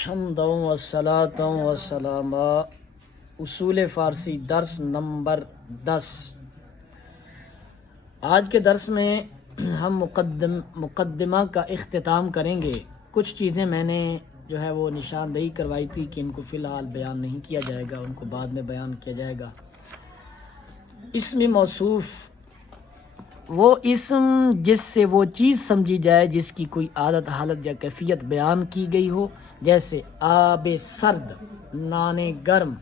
حمد و سلام اصول فارسی درس نمبر 10۔ آج کے درس میں ہم مقدمہ کا اختتام کریں گے۔ کچھ چیزیں میں نے جو ہے وہ نشاندہی کروائی تھی کہ ان کو فی الحال بیان نہیں کیا جائے گا، ان کو بعد میں بیان کیا جائے گا۔ اسم موصوف وہ اسم جس سے وہ چیز سمجھی جائے جس کی کوئی عادت، حالت یا کیفیت بیان کی گئی ہو، جیسے آب سرد، نان گرم۔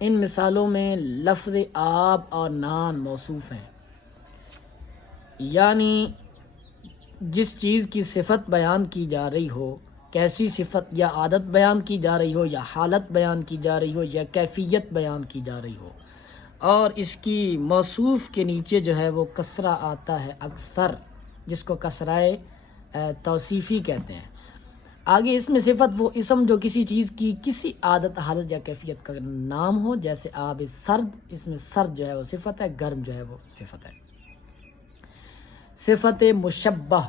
ان مثالوں میں لفظ آب اور نان موصوف ہیں، یعنی جس چیز کی صفت بیان کی جا رہی ہو، کیسی صفت یا عادت بیان کی جا رہی ہو، یا حالت بیان کی جا رہی ہو، یا کیفیت بیان کی جا رہی ہو، اور اس کی موصوف کے نیچے جو ہے وہ کسرہ آتا ہے اکثر، جس کو کسرائے توصیفی کہتے ہیں۔ آگے اس میں صفت وہ اسم جو کسی چیز کی کسی عادت، حالت یا کیفیت کا نام ہو، جیسے آب سرد، اس میں سرد جو ہے وہ صفت ہے، گرم جو ہے وہ صفت ہے۔ صفت مشبہ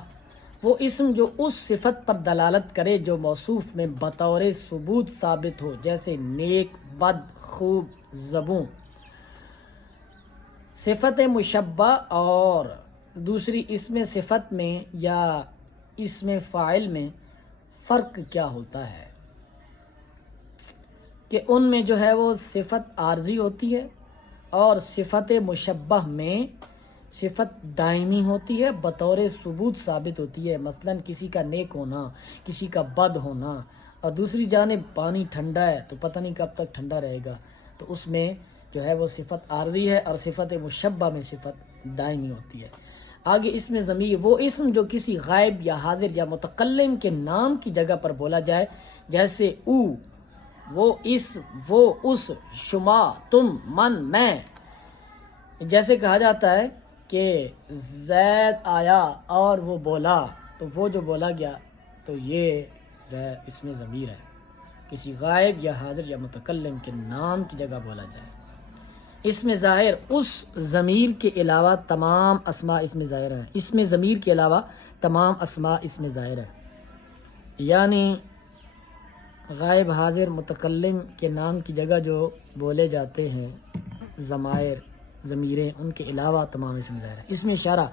وہ اسم جو اس صفت پر دلالت کرے جو موصوف میں بطور ثبوت ثابت ہو، جیسے نیک، بد، خوب، زبوں۔ صفت مشبہ اور دوسری اسم صفت میں یا اسم فاعل میں فرق کیا ہوتا ہے کہ ان میں جو ہے وہ صفت عارضی ہوتی ہے، اور صفت مشبہ میں صفت دائمی ہوتی ہے، بطور ثبوت ثابت ہوتی ہے۔ مثلا کسی کا نیک ہونا، کسی کا بد ہونا، اور دوسری جانب پانی ٹھنڈا ہے تو پتہ نہیں کب تک ٹھنڈا رہے گا، تو اس میں جو ہے وہ صفت عارضی ہے، اور صفت مشبہ میں صفت دائمی ہوتی ہے۔ آگے اس میں ضمیر وہ اسم جو کسی غائب یا حاضر یا متکلم کے نام کی جگہ پر بولا جائے، جیسے او، وہ اس، شما، تم، من، میں۔ جیسے کہا جاتا ہے کہ زید آیا اور وہ بولا، تو وہ جو بولا گیا تو یہ جو ہے اس میں ضمیر ہے، کسی غائب یا حاضر یا متکلم کے نام کی جگہ بولا جائے۔ اس میں ظاہر اس ضمیر کے علاوہ تمام اسماء اس میں ظاہر ہیں، اس میں ضمیر کے علاوہ تمام اسماء اس میں ظاہر ہیں، یعنی غائب، حاضر، متکلم کے نام کی جگہ جو بولے جاتے ہیں ضمائر، ضمیریں، ان کے علاوہ تمام اسم ظاہر ہیں۔ اس میں اشارہ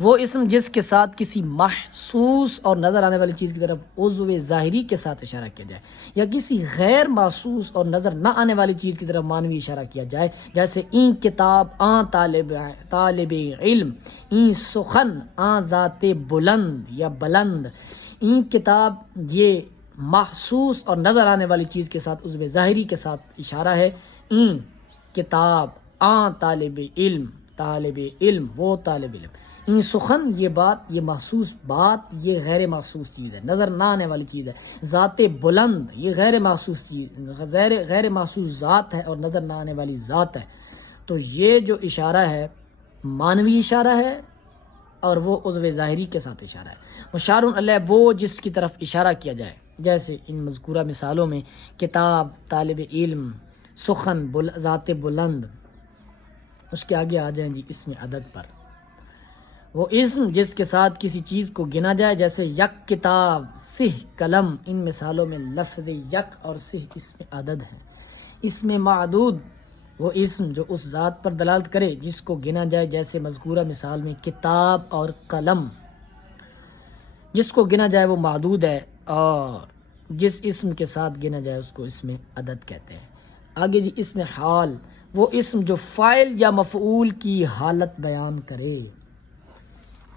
وہ اسم جس کے ساتھ کسی محسوس اور نظر آنے والی چیز کی طرف عضو ظاہری کے ساتھ اشارہ کیا جائے، یا کسی غیر محسوس اور نظر نہ آنے والی چیز کی طرف معنوی اشارہ کیا جائے، جیسے این کتاب، آن طالب علم، این سخن، آن ذات بلند یا بلند۔ این کتاب یہ محسوس اور نظر آنے والی چیز کے ساتھ عضو ظاہری کے ساتھ اشارہ ہے۔ این کتاب، آن طالب علم، وہ طالب علم۔ این سخن یہ بات، یہ محسوس بات، یہ غیر محسوس چیز ہے، نظر نہ آنے والی چیز ہے۔ ذات بلند یہ غیر محسوس چیز، غیر محسوس ذات ہے اور نظر نہ آنے والی ذات ہے۔ تو یہ جو اشارہ ہے معنوی اشارہ ہے، اور وہ عضو ظاہری کے ساتھ اشارہ ہے۔ مشار علیہ وہ جس کی طرف اشارہ کیا جائے، جیسے ان مذکورہ مثالوں میں کتاب، طالب علم، سخن، ذات بلند۔ اس کے آگے آ جائیں جی اسم عدد پر، وہ اسم جس کے ساتھ کسی چیز کو گنا جائے، جیسے یک کتاب، سہ قلم۔ ان مثالوں میں لفظ یک اور سہ اسم عدد ہیں۔ اسم معدود وہ اسم جو اس ذات پر دلالت کرے جس کو گنا جائے، جیسے مذکورہ مثال میں کتاب اور قلم۔ جس کو گنا جائے وہ معدود ہے، اور جس اسم کے ساتھ گنا جائے اس کو اسم عدد کہتے ہیں۔ آگے جی اسم حال وہ اسم جو فاعل یا مفعول کی حالت بیان کرے،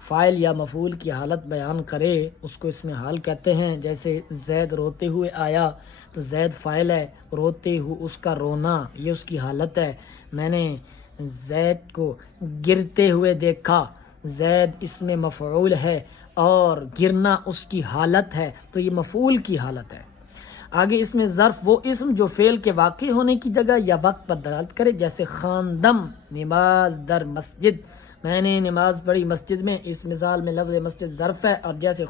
فاعل یا مفعول کی حالت بیان کرے اس کو اسم حال کہتے ہیں۔ جیسے زید روتے ہوئے آیا تو زید فاعل ہے، روتے ہوئے اس کا رونا یہ اس کی حالت ہے۔ میں نے زید کو گرتے ہوئے دیکھا، زید اسم مفعول ہے اور گرنا اس کی حالت ہے، تو یہ مفعول کی حالت ہے۔ آگے اس میں ظرف وہ اسم جو فعل کے واقع ہونے کی جگہ یا وقت پر دلالت کرے، جیسے خواندم نماز در مسجد، میں نے نماز پڑھی مسجد میں۔ اس مثال میں لفظ مسجد ظرف ہے، اور جیسے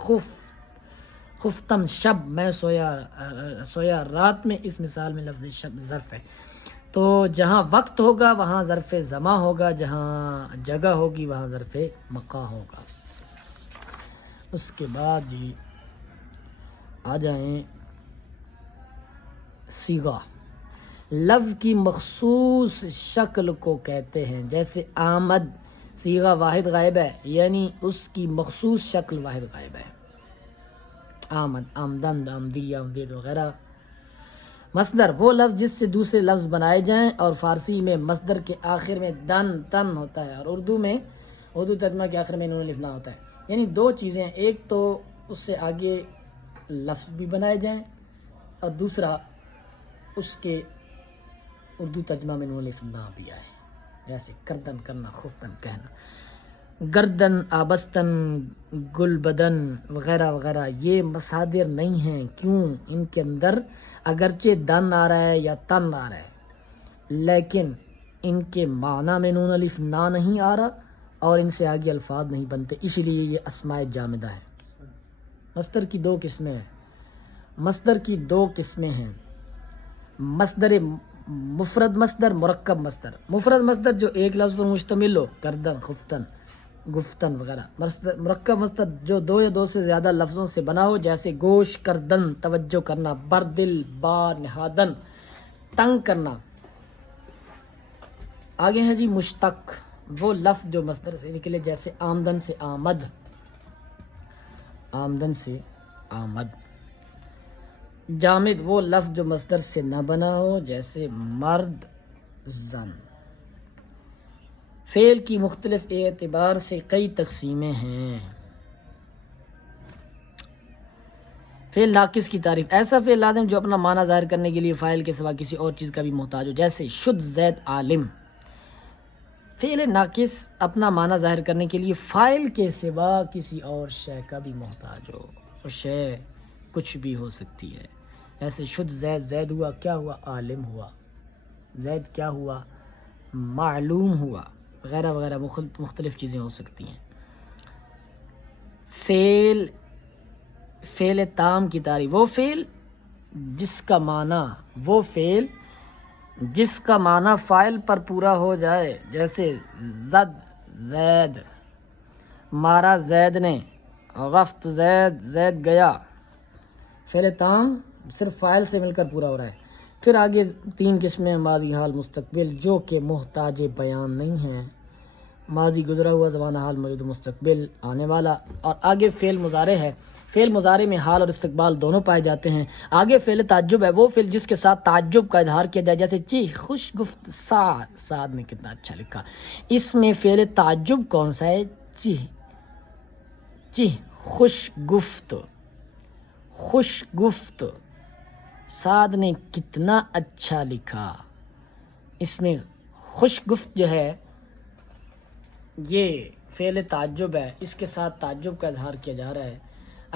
خفتم شب، میں سویا رات میں، اس مثال میں لفظ شب ظرف ہے۔ تو جہاں وقت ہوگا وہاں ظرف زمان ہوگا، جہاں جگہ ہوگی وہاں ظرف مکان ہوگا۔ اس کے بعد جی آ جائیں صیغہ لفظ کی مخصوص شکل کو کہتے ہیں، جیسے آمد صیغہ واحد غائب ہے، یعنی اس کی مخصوص شکل واحد غائب ہے، آمد، آمدند، آمدی، آمدید وغیرہ۔ مصدر وہ لفظ جس سے دوسرے لفظ بنائے جائیں، اور فارسی میں مصدر کے آخر میں دن تن ہوتا ہے، اور اردو ترجمہ کے آخر میں نون الف لا ہوتا ہے۔ یعنی دو چیزیں، ایک تو اس سے آگے لفظ بھی بنائے جائیں، اور دوسرا اس کے اردو ترجمہ میں نون الف لا بھی آئے، جیسے کردن کرنا، خفتن کہنا، گردن، آبستن، گل بدن وغیرہ وغیرہ۔ یہ مصادر نہیں ہیں، کیوں؟ ان کے اندر اگرچہ دن آ رہا ہے یا تن آ رہا ہے، لیکن ان کے معنی میں نون الف نا نہیں آ رہا، اور ان سے آگے الفاظ نہیں بنتے، اس لیے یہ اسماء جامدہ ہے۔ مصدر کی دو قسمیں ہیں، مصدر مفرد مصدر، مرکب مصدر۔ مفرد مصدر جو ایک لفظ پر مشتمل ہو، کردن، خفتن، گفتن وغیرہ۔ مرکب مصدر جو دو یا دو سے زیادہ لفظوں سے بنا ہو، جیسے گوش، کردن، توجہ کرنا، بردل، بار، نہادن، تنگ کرنا۔ آگے ہے جی مشتق، وہ لفظ جو مصدر سے نکلے، جیسے آمدن سے آمد، آمدن سے آمد۔ جامد وہ لفظ جو مصدر سے نہ بنا ہو، جیسے مرد، زن۔ فعل کی مختلف اعتبار سے کئی تقسیمیں ہیں۔ فعل ناقص کی تعریف، ایسا فعل لازم جو اپنا معنی ظاہر کرنے کے لیے فاعل کے سوا کسی اور چیز کا بھی محتاج ہو، جیسے شد زید عالم۔ فعل ناقص اپنا معنی ظاہر کرنے کے لیے فاعل کے سوا کسی اور شے کا بھی محتاج ہو، وہ شے کچھ بھی ہو سکتی ہے، ایسے شد زید، زید ہوا، کیا ہوا؟ عالم ہوا۔ زید کیا ہوا؟ معلوم ہوا، وغیرہ وغیرہ، مختلف چیزیں ہو سکتی ہیں۔ فعل تام کی تعریف، وہ فعل جس کا معنی فاعل پر پورا ہو جائے، جیسے زد زید، مارا زید نے، رفت زید، زید گیا۔ فعل تام صرف فاعل سے مل کر پورا ہو رہا ہے۔ پھر آگے تین قسمیں، ماضی، حال، مستقبل، جو کہ محتاج بیان نہیں ہیں۔ ماضی گزرا ہوا، زمانہ حال، موجود، مستقبل آنے والا۔ اور آگے فعل مضارع ہے، فعل مضارع میں حال اور استقبال دونوں پائے جاتے ہیں۔ آگے فعل تعجب ہے، وہ فعل جس کے ساتھ تعجب کا اظہار کیا جائے، جیسے چی خوش گفت سعد نے کتنا اچھا لکھا۔ اس میں فعل تعجب کون سا ہے؟ چی خوش گفت، سعد نے کتنا اچھا لکھا۔ اس میں خوش گفت جو ہے یہ فعل تعجب ہے، اس کے ساتھ تعجب کا اظہار کیا جا رہا ہے۔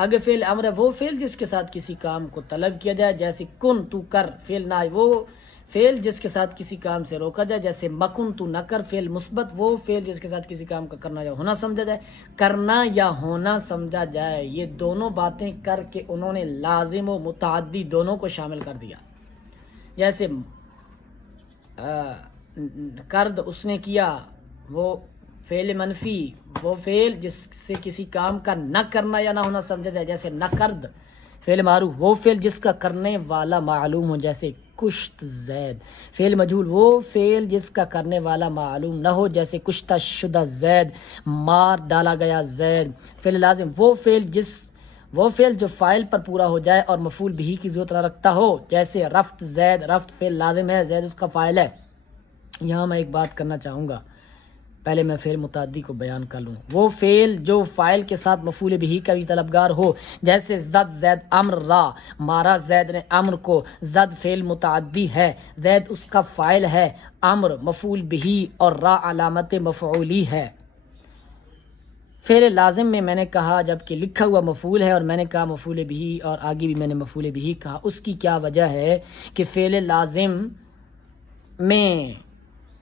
آگے فعل امر ہے، وہ فعل جس کے ساتھ کسی کام کو طلب کیا جائے، جیسے کن تو کر۔ فعل نہی، وہ فعل جس کے ساتھ کسی کام سے روکا جائے، جیسے مکن تو نہ کر۔ فعل مثبت، وہ فعل جس کے ساتھ کسی کام کا کرنا یا ہونا سمجھا جائے، کرنا یا ہونا سمجھا جائے۔ یہ دونوں باتیں کر کے انہوں نے لازم و متعدی دونوں کو شامل کر دیا۔ جیسے کرد اس نے کیا، وہ فعل منفی، وہ فعل جس سے کسی کام کا نہ کرنا یا نہ ہونا سمجھا جائے، جیسے نہ کرد۔ فعل معروف، وہ فعل جس کا کرنے والا معلوم ہو، جیسے کشت زید۔ فعل مجہول، وہ فعل جس کا کرنے والا معلوم نہ ہو، جیسے کشتہ شدہ زید، مار ڈالا گیا زید۔ فعل لازم، وہ فعل جو فاعل پر پورا ہو جائے اور مفعول بھی کی ضرورت نہ رکھتا ہو، جیسے رفت زید۔ رفت فعل لازم ہے، زید اس کا فاعل ہے۔ یہاں میں ایک بات کرنا چاہوں گا، پہلے میں فعل متعدی کو بیان کر لوں۔ وہ فعل جو فاعل کے ساتھ مفعول بھی کا بھی طلبگار ہو، جیسے زد زید امر را، مارا زید نے امر کو۔ زد فعل متعدی ہے، زید اس کا فاعل ہے، امر مفعول بھی اور را علامت مفعولی ہے۔ فعل لازم میں نے کہا جبکہ لکھا ہوا مفعول ہے، اور میں نے کہا مفعول بھی، اور آگے بھی میں نے مفعول بھی کہا۔ اس کی کیا وجہ ہے کہ فعل لازم میں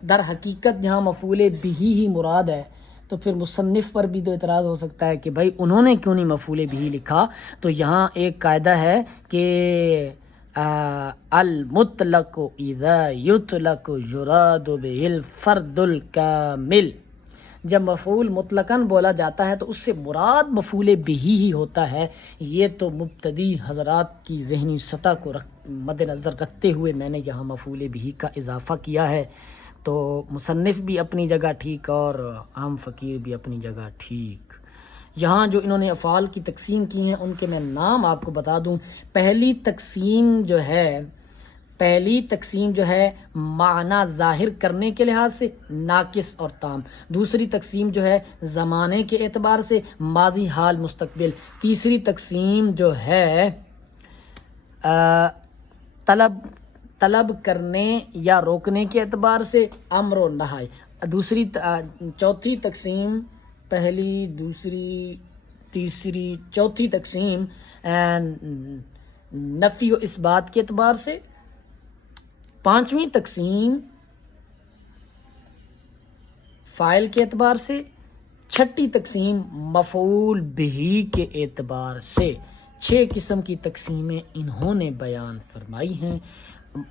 در حقیقت جہاں مفعول بھی ہی مراد ہے، تو پھر مصنف پر بھی تو اعتراض ہو سکتا ہے کہ بھائی انہوں نے کیوں نہیں مفعول بھی لکھا۔ تو یہاں ایک قاعدہ ہے کہ المطلق اذا یطلق یراد به الفرد الکامل، جب مفعول مطلقاً بولا جاتا ہے تو اس سے مراد مفعول بہی ہی ہوتا ہے. یہ تو مبتدی حضرات کی ذہنی سطح کو مد نظر رکھتے ہوئے میں نے یہاں مفعول بہی کا اضافہ کیا ہے. تو مصنف بھی اپنی جگہ ٹھیک اور عام فقیر بھی اپنی جگہ ٹھیک. یہاں جو انہوں نے افعال کی تقسیم کی ہیں ان کے میں نام آپ کو بتا دوں. پہلی تقسیم جو ہے معنی ظاہر کرنے کے لحاظ سے ناقص اور تام. دوسری تقسیم جو ہے زمانے کے اعتبار سے ماضی حال مستقبل. تیسری تقسیم جو ہے طلب کرنے یا روکنے کے اعتبار سے امر و نہی. چوتھی تقسیم پہلی دوسری تیسری چوتھی تقسیم نفی و اس بات کے اعتبار سے. پانچویں تقسیم فاعل کے اعتبار سے. چھٹی تقسیم مفعول بہی کے اعتبار سے. 6 قسم کی تقسیمیں انہوں نے بیان فرمائی ہیں.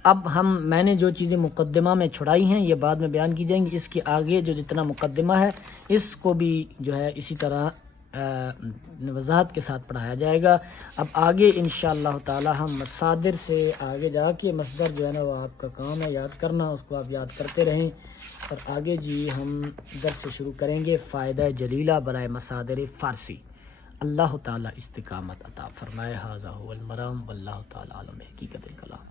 اب میں نے جو چیزیں مقدمہ میں چھڑائی ہیں یہ بعد میں بیان کی جائیں گی. اس کے آگے جو جتنا مقدمہ ہے اس کو بھی جو ہے اسی طرح وضاحت کے ساتھ پڑھایا جائے گا. اب آگے انشاءاللہ تعالی ہم مصادر سے آگے جا کے مصدر جو ہے نا وہ آپ کا کام ہے یاد کرنا, اس کو آپ یاد کرتے رہیں. اور آگے ہم درس سے شروع کریں گے فائدہ جلیلہ برائے مصادر فارسی. اللہ تعالی استقامت عطا فرمائے. ھذا ھو المرام واللہ تعالی عالم حقیقت الکلام.